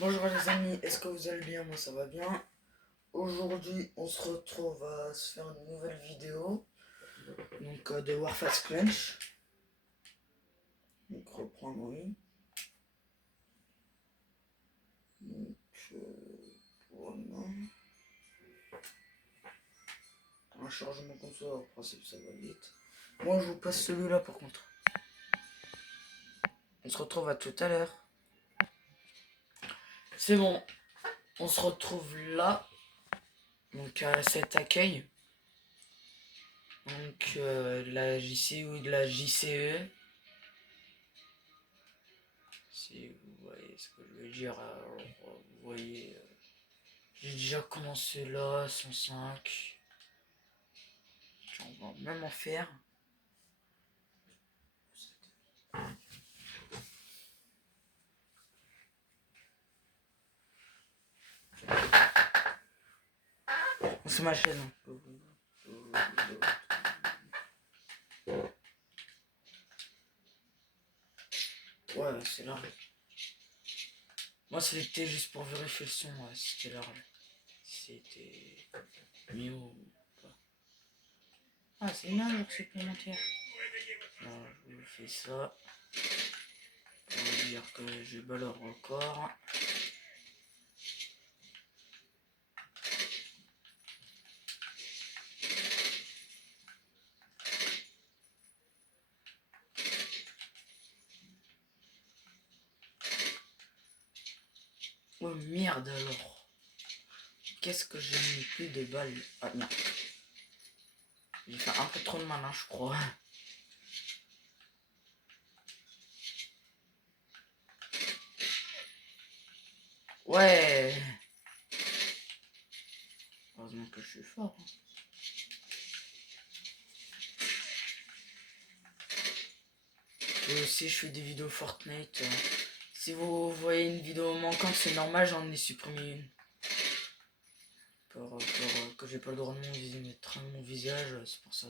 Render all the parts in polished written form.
Bonjour les amis, est-ce que vous allez bien? Moi ça va bien. Aujourd'hui on se retrouve à se faire une nouvelle vidéo donc de Warface Crunch. Donc reprendre oui. Donc voilà. Un chargement console, en principe ça va vite. Moi je vous passe celui-là par contre. On se retrouve à tout à l'heure. C'est bon, on se retrouve là. Donc à cet accueil. Donc de la JC ou de la JCE. Si vous voyez ce que je veux dire, alors, vous voyez, j'ai déjà commencé là, 105. On va même en faire. C'est ma chaîne. Ouais, c'est large. Moi, c'était juste pour vérifier le son, ouais, c'était large. C'était mieux ou pas. Ah, c'est une heure supplémentaire. Alors, je vous fais ça. Pour vous dire que j'ai bas le record. Oh merde alors. Qu'est-ce que j'ai mis plus de balles? Ah non. J'ai fait un peu trop de malin, je crois. Ouais. Heureusement que je suis fort. Et aussi, je fais des vidéos Fortnite. Si vous voyez une vidéo manquante, c'est normal, j'en ai supprimé une. Pour que j'ai pas le droit de mettre mon visage, c'est pour ça.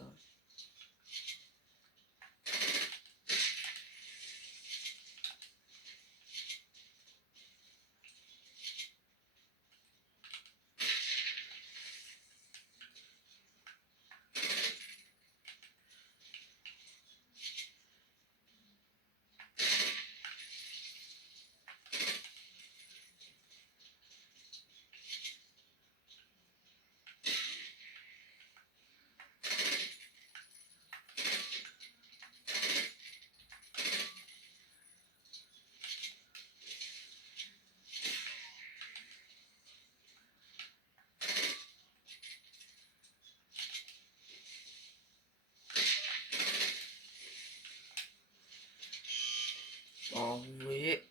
Alors, vous voyez.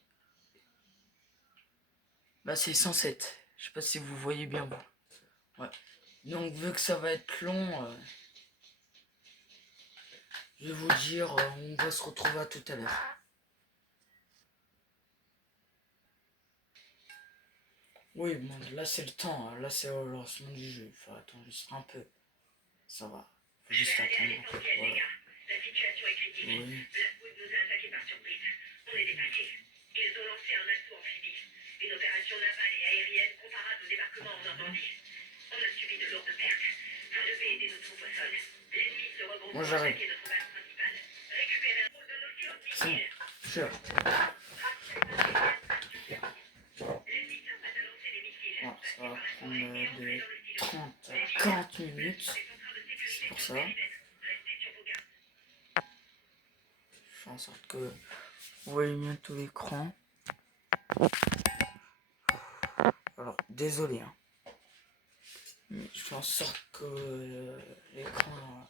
Là, c'est 107. Je sais pas si vous voyez bien, vous. Ouais. Donc, vu que ça va être long, je vais vous dire, on va se retrouver à tout à l'heure. Oui, bon, là, c'est le temps. Là, c'est au lancement du jeu. Il faut attendre juste un peu. Ça va. Faut juste attendre un peu. Voilà. La situation est critique. Oui. Blackwood nous a attaqués par surprise. On est dépassés. Ils ont lancé un assaut amphibie. Une opération navale et aérienne comparable au débarquement en Normandie. On a subi de lourdes pertes. Vous devez aider nos troupes au sol. L'ennemi se regroupe Moi, pour j'arrive. attaquer notre base principale. Récupérez un rôle de nos silos C'est bon. missiles. Sure. L'ennemi s'apprête à lancer des missiles. Bon, ça va Préparez prendre et entrez de dans le silo. 30 à 40 minutes. C'est pour ça. Restez sur vos gardes. Je fais en sorte que vous voyez bien tout l'écran. Alors, désolé. Hein. Mais je fais en sorte que l'écran...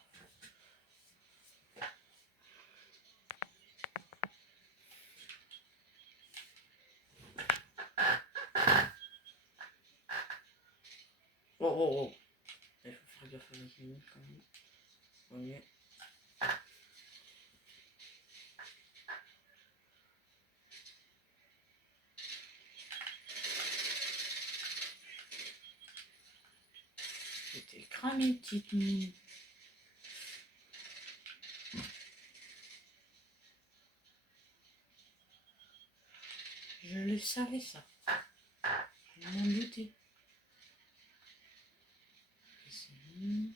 Oh, oh, oh. Il faut faire gaffe avec les minutes quand même. Vous voyez. J'étais cramé, petite mine. Je le savais, ça. Je m'en doutais. Ici.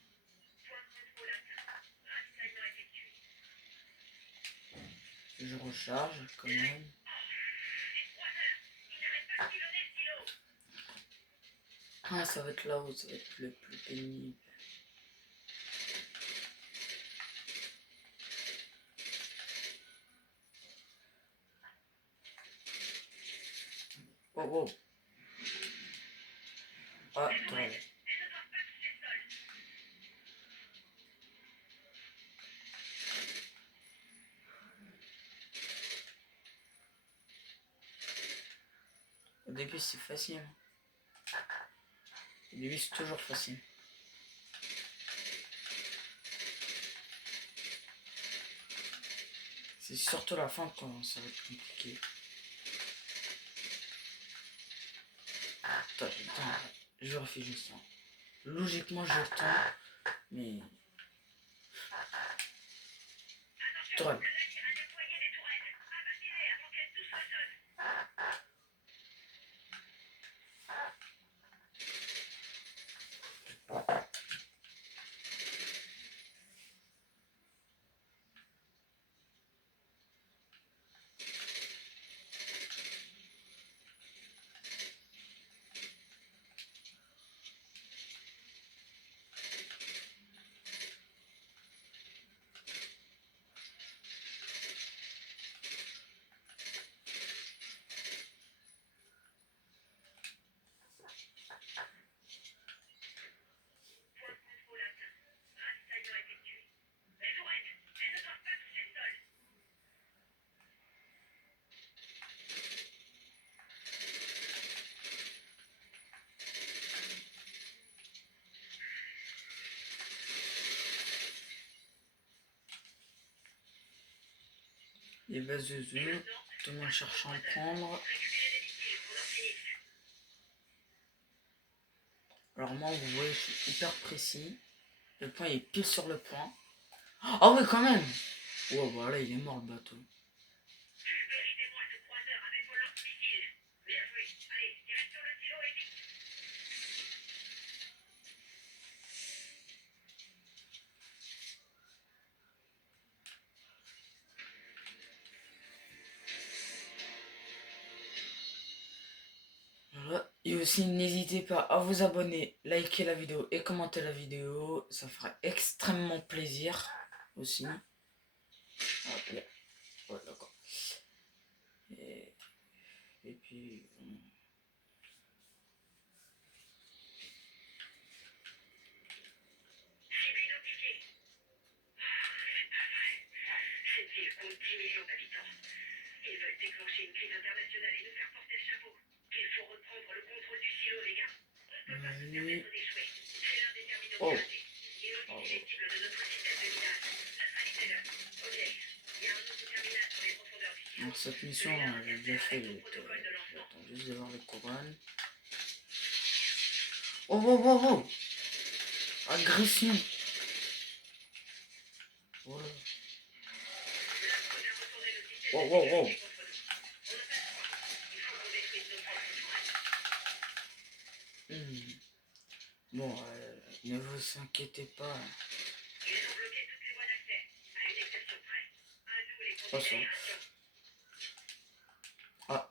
Je recharge quand même. Ah, ça va être là-haut, ça va être le plus pénible. Oh, oh. Ah, attends. Au début, c'est facile. Au début, c'est toujours facile. C'est surtout la fin quand ça va être compliqué. Attends, je refais juste ça. Logiquement, j'attends, mais... Troll. Les bases de zoom, tout le monde cherche à en prendre. Alors moi, vous voyez, je suis hyper précis. Le point est pile sur le point. Ah oui, quand même. Ouais, voilà, il est mort le bateau. Voilà. Et aussi, n'hésitez pas à vous abonner, liker la vidéo et commenter la vidéo. Ça fera extrêmement plaisir aussi. Ah, là. Ouais, d'accord. Et puis... Cette ville compte 10 millions d'habitants. Ils veulent déclencher une crise internationale et nous faire porter le chapeau. Il faut reprendre le contrôle du silo, les gars. On ne peut pas se permettre d'échouer. C'est l'un des terminaux piratés. Inutilistible de notre système de minage. Neutralisez-le. Ok. Il y a un autre terminal sur les profondeurs du silo. Alors cette mission, j'ai déjà fait. J'attends juste de voir les couronnes. Oh, oh, oh, oh. Agression. Voilà. Wow, wow, wow. Bon, ne vous inquiétez pas. Ils ont bloqué toutes les voies d'accès, à une exception près. À nous les Pas ça. considérations. Ah.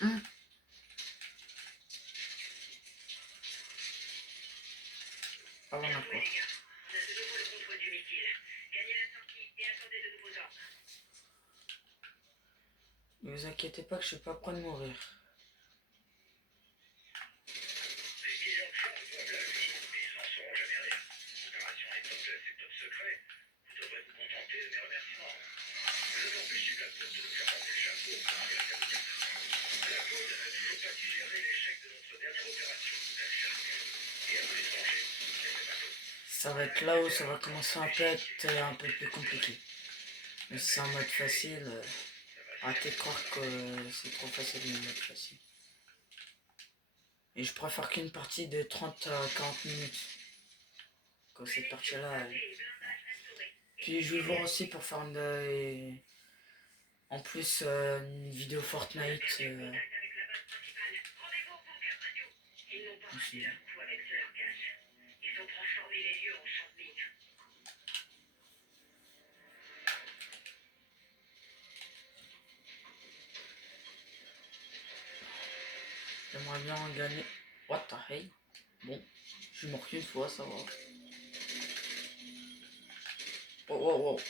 Ah bon, Bien joué, d'accord. les gars. On a de nouveau le contrôle du missile. Gagnez la sortie et attendez de nouveaux ordres. Ne vous inquiétez pas que je suis pas prêt de mourir. Des millions de gens voient la vie, mais ils n'en sauront jamais rien. L'opération est top secret. Vous devrez vous contenter de mes remerciements. Vous avez empêché Blackwood de nous faire monter le chapeau à American 4. Blackwood n'a toujours pas digéré l'échec de notre dernière opération, la Shark. Et a voulu se venger. Mais c'est pas tout. Ça va être là où ça va commencer un peu à être un peu plus compliqué. Mais si c'est en mode facile, arrêtez de croire que c'est trop facile le mode facile. Et je préfère qu'une partie de 30 à 40 minutes. Comme cette partie-là. Puis je vais voir aussi pour faire en plus une vidéo Fortnite. Contact avec la base principale. Rendez-vous au bunker radio. Ils n'ont pas raté leur coup avec ce largage. Ils ont transformé les lieux en champs de mine. J'aimerais bien gagner. What the hell? Bon, je suis mort qu'une fois, ça va. Oh, oh, oh.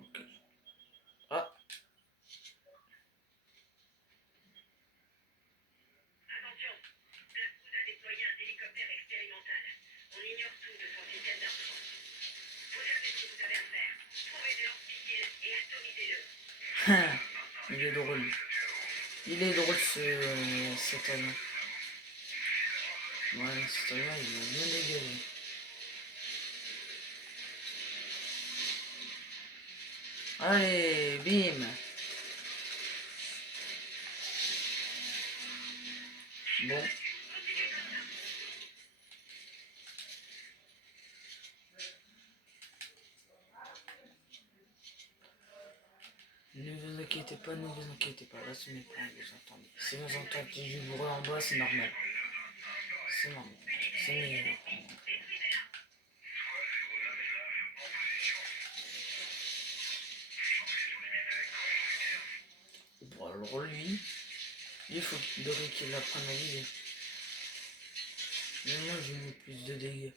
Ok. Ah, Attention, Blackwood a déployé un hélicoptère expérimental. On ignore tout de son système d'armement. Vous savez ce que vous avez à faire. Trouvez des lance-missiles et atomisez-le. il est drôle. Il est drôle cet avion. Ouais, cet avion il est bien dégagé. Allez, bim. Bon. Ne vous inquiétez pas, ne vous inquiétez pas. Là, ce n'est pas vous entendez. Si vous entendez du bruit en bas, c'est normal. C'est normal. C'est meilleur. Bon, alors lui, il faudrait qu'il apprenne à viser. Mais moi, je mets plus de dégâts.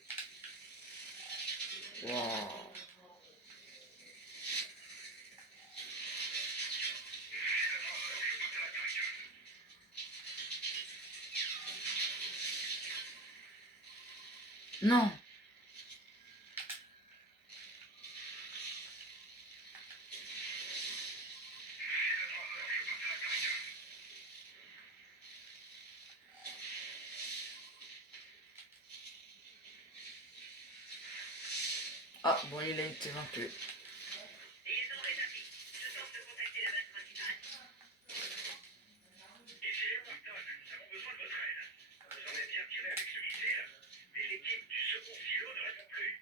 Waouh. Non. Ah, bon, il a été vaincu. Ils ont rétabli. Je tente de contacter la base principale. Ici Wharton, nous avons besoin de votre aide. Vous en avez bien tiré avec ce missile, mais l'équipe du second silo ne répond plus.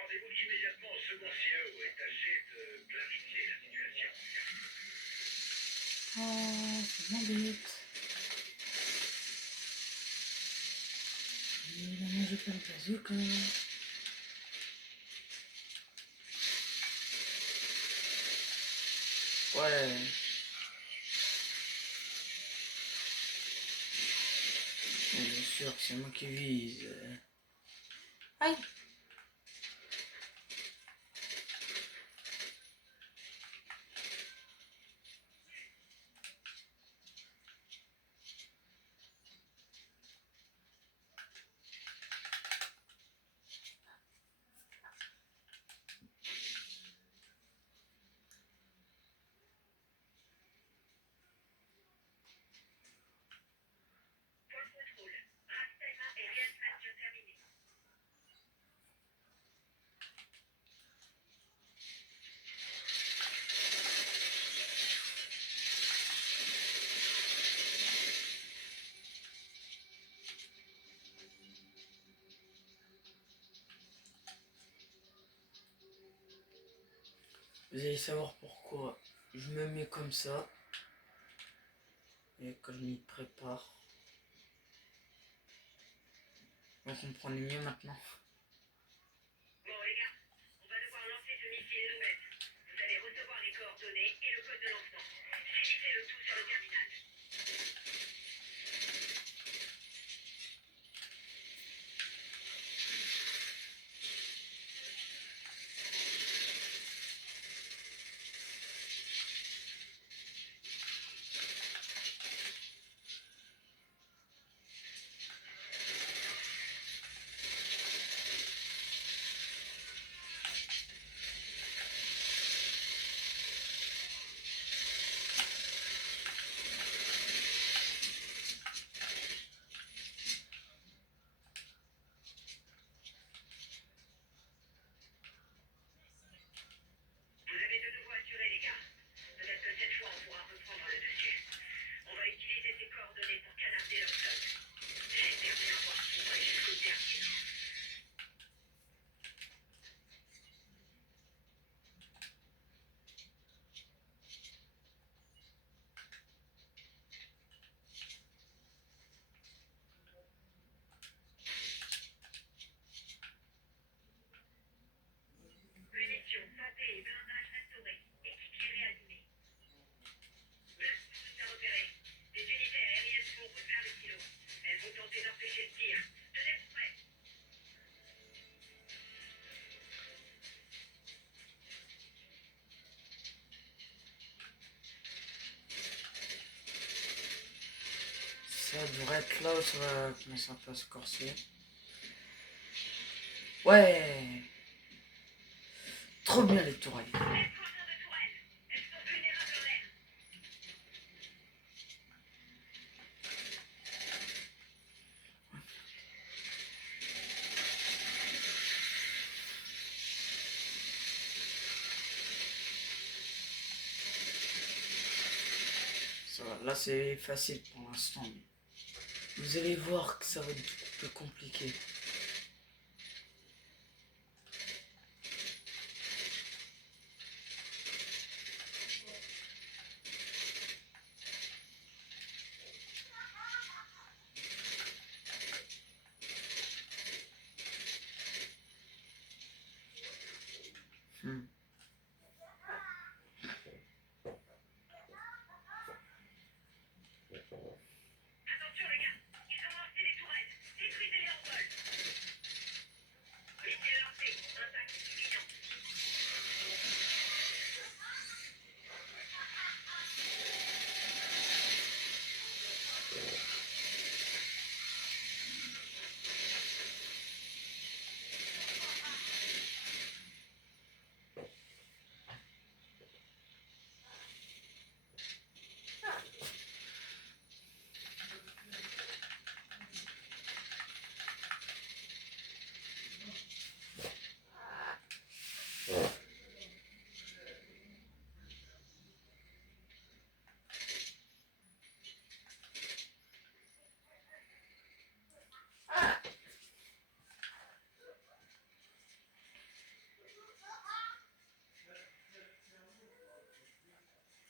Rendez-vous immédiatement au second silo et tâchez de clarifier la situation. Oh, ça m'embête. Il a mangé plein de bazooka. Ouais. Bien sûr que c'est moi qui vise. Aïe. Point de contrôle. Ravitaillement et réanimation terminée. Vous allez savoir pourquoi je me mets comme ça. Et que je m'y prépare. Vous comprenez mieux maintenant. Bon, les gars, on va devoir lancer ce missile nous-mêmes. Vous allez recevoir les coordonnées et le code de lancement. Ça devrait être là où ça va commencer un peu à se corser. Ouais. Trop bien les tourelles. Explosion de tourelles. Elles sont vulnérables en l'air. Ça va, là c'est facile pour l'instant. Vous allez voir que ça va être beaucoup plus compliqué. Hmm. Attention les gars, ils ont lancé des tourelles. Détruisez-les en vol. Missile lancé. Impact imminent.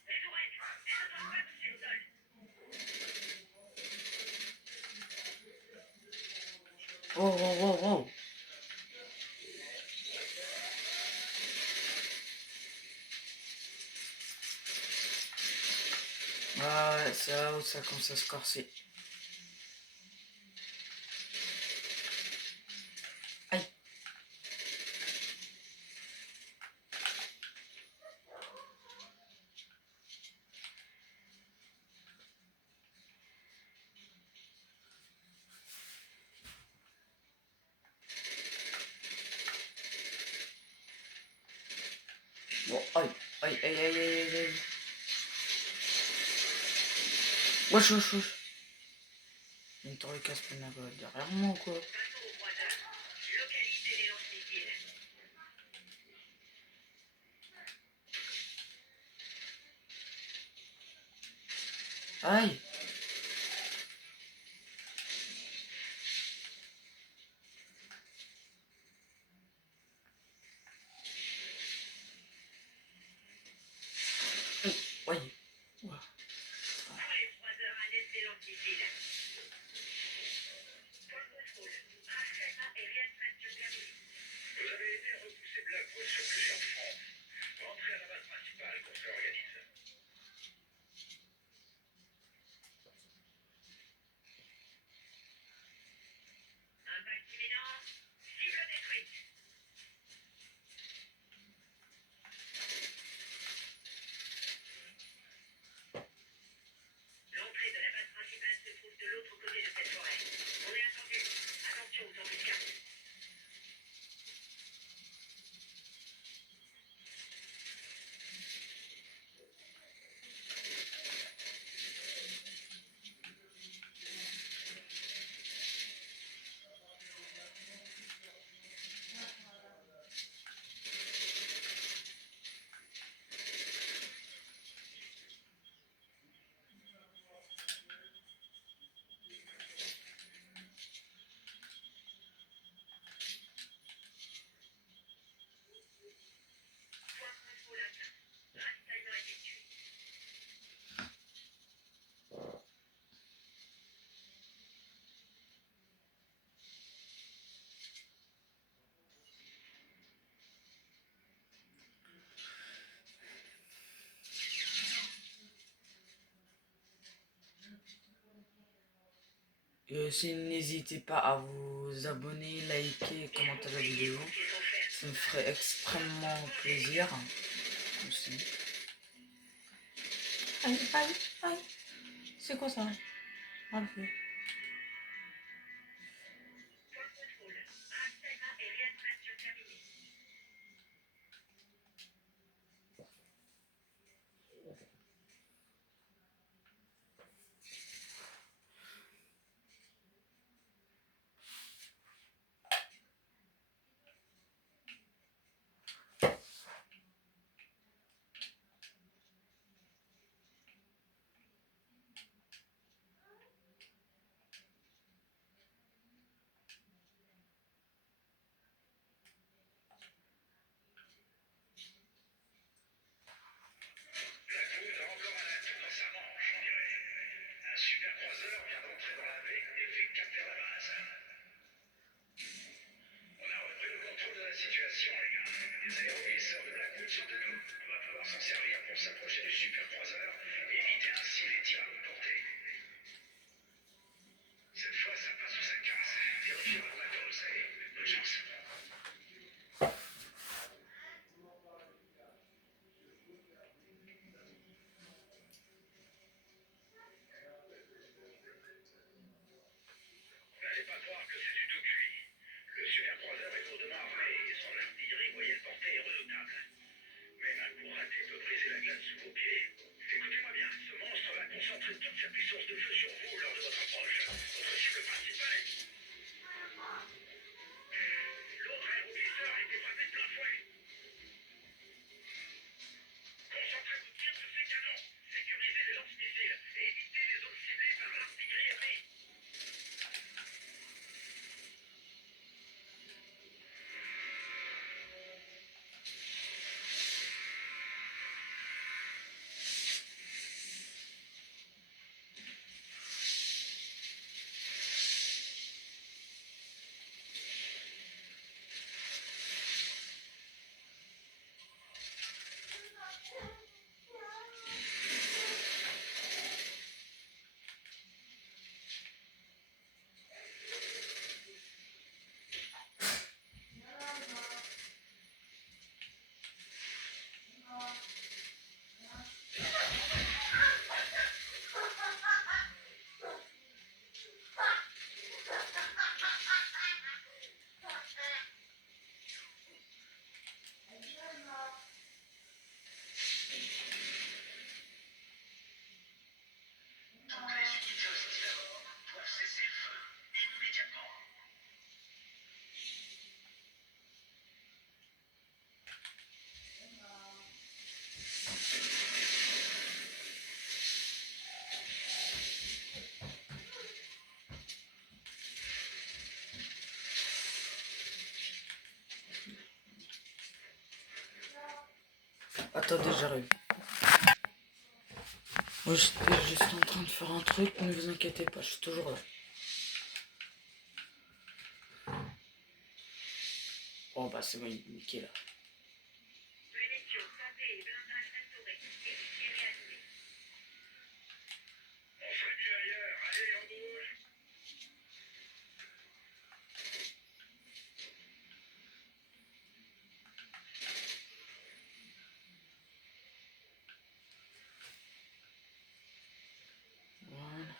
Les tourelles, elles ne doivent pas toucher le sol. Oh, oh, oh, oh. Ah, ouais, c'est là où ça commence à se corser. Aïe. Bon, aïe, aïe, aïe, aïe, aïe, aïe, aïe. Wesh, wesh, wesh. Il y a une torre de casse derrière moi ou quoi? Passons au croiseur. Localisez les lance-missiles. Aïe. Aïe. Ouah. Tous les croiseurs à l'aide des lance-missiles. Point de contrôle. Harcèlement et réanimation terminée. Vous avez aidé à repousser Blackwood sur plusieurs fronts. Rentrez à la base principale qu'on se réorganise. Impact imminent. Cible détruite. L'entrée de la base principale se trouve de l'autre côté de cette forêt. On est attendu. Attention aux embuscades. Point de contrôle atteint. Ravitaillement effectué. Et aussi, n'hésitez pas à vous abonner, liker, commenter la vidéo. Qu'ils ont fait. Ça me ferait extrêmement plaisir. Aussi. Aïe, aïe, aïe. C'est quoi ça? Ah bon. Point de contrôle. Ravitaillement et réanimation terminée. La poudre a encore un atout dans sa manche, on dirait. Un super croiseur vient d'entrer dans la baie et fait cap vers la base. On a repris le contrôle de la situation, les gars. Les aéroglisseurs de Blackwood sont de nous. On va pouvoir s'en servir pour s'approcher du super croiseur et éviter ainsi les tirs à bout portée. Cette fois, ça passe ou ça casse. Vérifiez votre matos et bonne chance. N'allez pas croire que c'est du tout cuit. Le supercroiseur est lourdement armé et son artillerie moyenne portée est redoutable. Même un coup raté peut briser la glace sous vos pieds. Écoutez-moi bien, ce monstre va concentrer toute sa puissance de feu sur vous lors de votre approche. Votre cible principale est... L'autre aéroglisseur a été frappé de plein fouet. Concentrez vos tirs sur ces canons. Sécurisez les lance-missiles et évitez les zones ciblées par l'artillerie ennemie. Toutes les unités hostiles à bord doivent cesser le feu immédiatement. Attendez, j'arrive. Moi, j'étais juste en train de faire un truc, ne vous inquiétez pas, je suis toujours là. Oh bah c'est bon, nickel. Munitions, santé et blindage restaurés. Équipier réanimé. On ferait mieux ailleurs. Allez, on bouge. Voilà.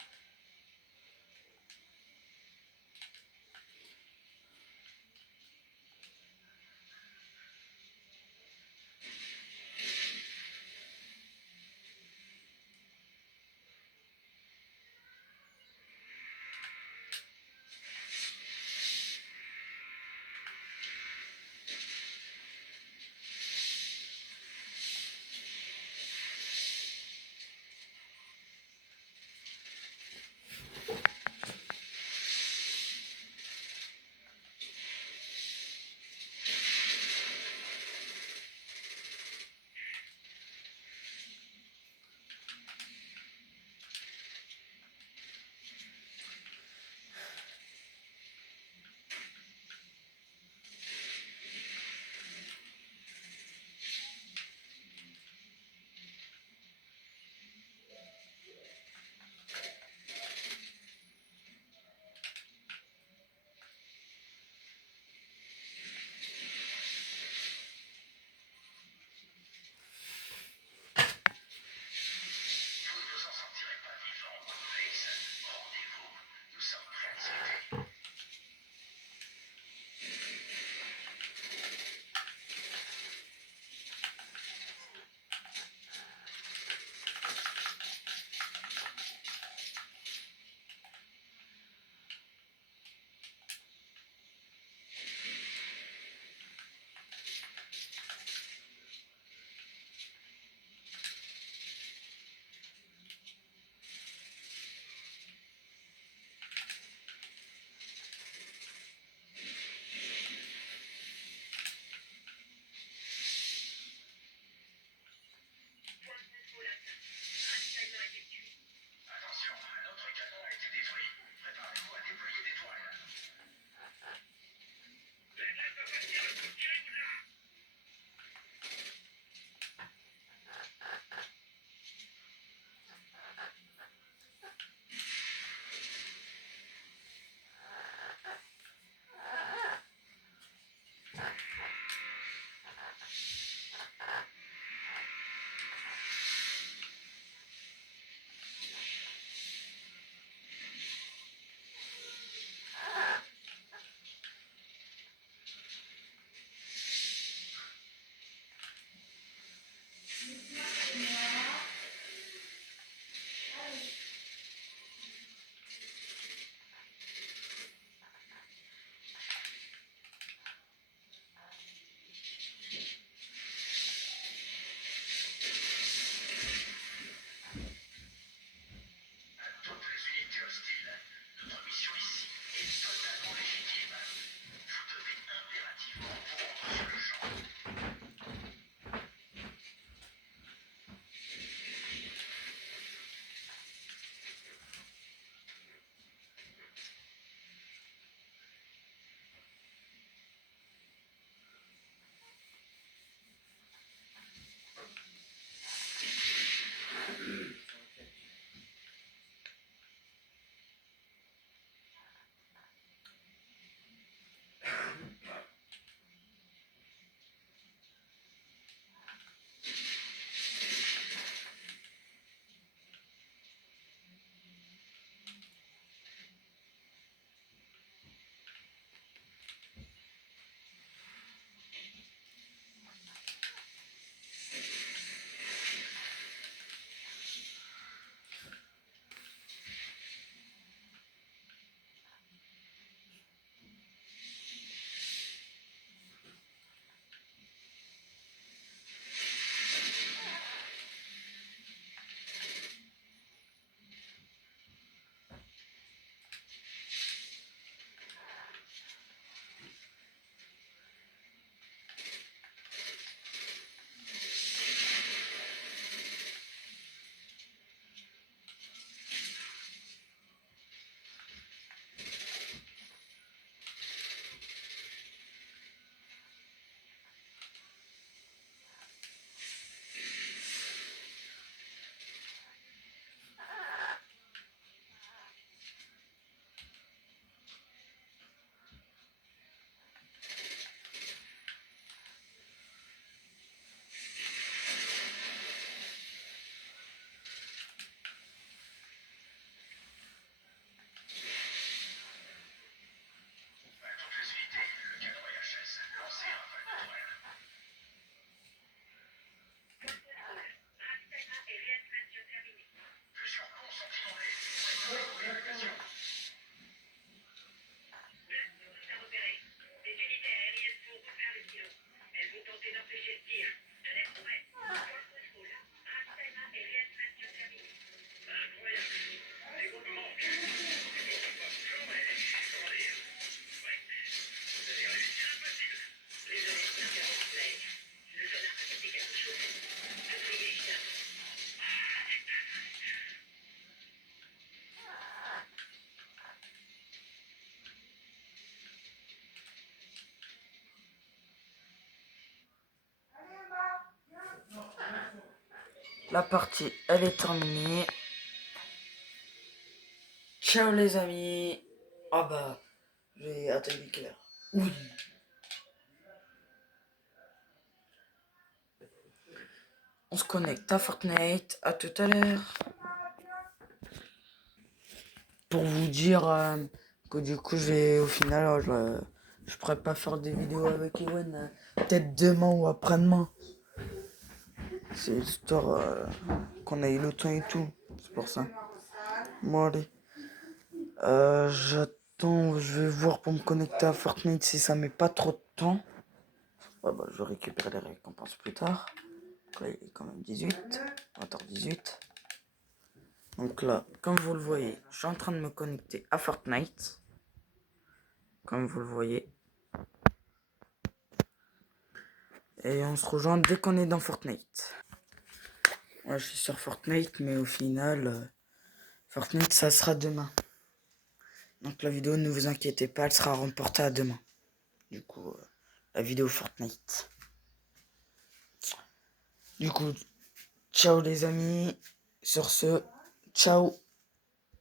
la partie, elle est terminée. Ciao les amis. Ah bah, j'ai attendu quelle heure? Oui. On se connecte à Fortnite. À tout à l'heure. Pour vous dire que du coup, au final, je pourrais pas faire des vidéos avec Ewen. Peut-être demain ou après-demain. C'est l'histoire qu'on a eu le temps et tout. C'est pour ça. Bon, allez. J'attends, je vais voir pour me connecter à Fortnite si ça met pas trop de temps. Ouais, bah, je récupère les récompenses plus tard. Donc là, il est quand même 18. 20h18. Donc là, comme vous le voyez, je suis en train de me connecter à Fortnite. Comme vous le voyez. Et on se rejoint dès qu'on est dans Fortnite. Ouais, je suis sur Fortnite, mais au final, Fortnite, ça sera demain. Donc la vidéo, ne vous inquiétez pas, elle sera reportée à demain. Du coup, la vidéo Fortnite. Du coup, ciao les amis. Sur ce, ciao.